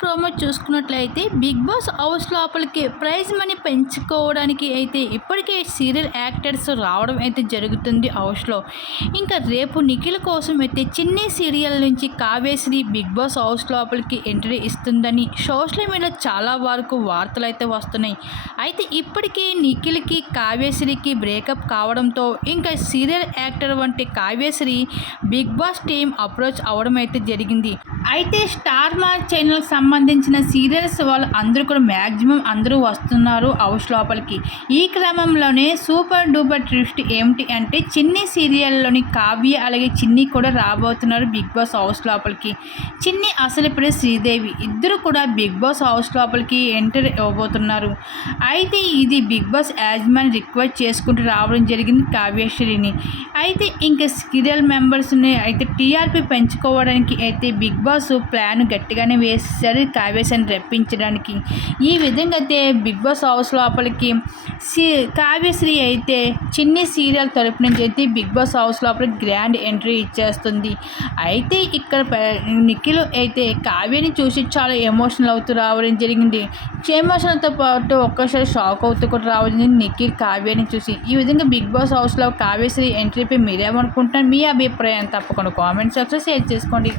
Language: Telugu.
ప్రోమో చూసుకున్నట్లయితే బిగ్ బాస్ హౌస్ లోపలికి ప్రైజ్ మనీ పెంచుకోవడానికి అయితే ఇప్పటికే సీరియల్ యాక్టర్స్ రావడం అయితే జరుగుతుంది హౌస్లో ఇంకా రేపు నిఖిల్ కోసం అయితే చిన్ని సీరియల్ నుంచి కావేశ్రీ బిగ్ బాస్ హౌస్ లోపలికి ఎంట్రీ ఇస్తుందని సోషల్ మీడియా చాలా వరకు వార్తలు అయితే వస్తున్నాయి. అయితే ఇప్పటికే నిఖిల్కి కావ్యశ్రీకి బ్రేకప్ కావడంతో ఇంకా సీరియల్ యాక్టర్ వంటి Kavyasri big boss team approach అవడం అయితే జరిగింది. అయితే స్టార్ మా ఛానల్కి సంబంధించిన సీరియల్స్ వాళ్ళు అందరూ కూడా మ్యాక్సిమం అందరూ వస్తున్నారు హౌస్ లోపలికి. ఈ క్రమంలోనే సూపర్ డూపర్ ట్విస్ట్ ఏమిటి అంటే చిన్ని సీరియల్లోని కావ్య అలాగే చిన్ని కూడా రాబోతున్నారు బిగ్ బాస్ హౌస్ లోపలికి. చిన్ని అసలు పేరు శ్రీదేవి. ఇద్దరు కూడా బిగ్ బాస్ హౌస్ లోపలికి ఎంటర్ ఇవ్వబోతున్నారు అయితే ఇది బిగ్ బాస్ యాజమాన్ రిక్వెస్ట్ చేసుకుంటూ రావడం జరిగింది కావ్యశ్రీని అయితే ఇంకా సీరియల్ మెంబర్స్ని అయితే టీఆర్పీ పెంచుకోవడానికి అయితే బిగ్ బాస్ ప్లాన్ గట్టిగానే వేశారు కావ్యశని రప్పించడానికి. ఈ విధంగా అయితే బిగ్ బాస్ హౌస్ లోపలికి సి కావ్యశ్రీ అయితే చిన్ని సీరియల్ తరపు నుంచి అయితే బిగ్ బాస్ హౌస్ లోపలికి గ్రాండ్ ఎంట్రీ ఇచ్చేస్తుంది. అయితే ఇక్కడ నిఖిల్ అయితే కావ్యని చూసి చాలా ఎమోషనల్ అవుతూ రావడం జరిగింది. ఎమోషనల్తో పాటు ఒక్కసారి షాక్ అవుతూ కూడా రావడం జరిగింది నిఖిల్ కావ్యని చూసి. ఈ విధంగా బిగ్ బాస్ హౌస్లో కావ్యశ్రీ ఎంట్రీపై మీరేమనుకుంటున్నారు? మీ అభిప్రాయం తప్పకుండా కామెంట్ సెక్షన్ షేర్ చేసుకోండి.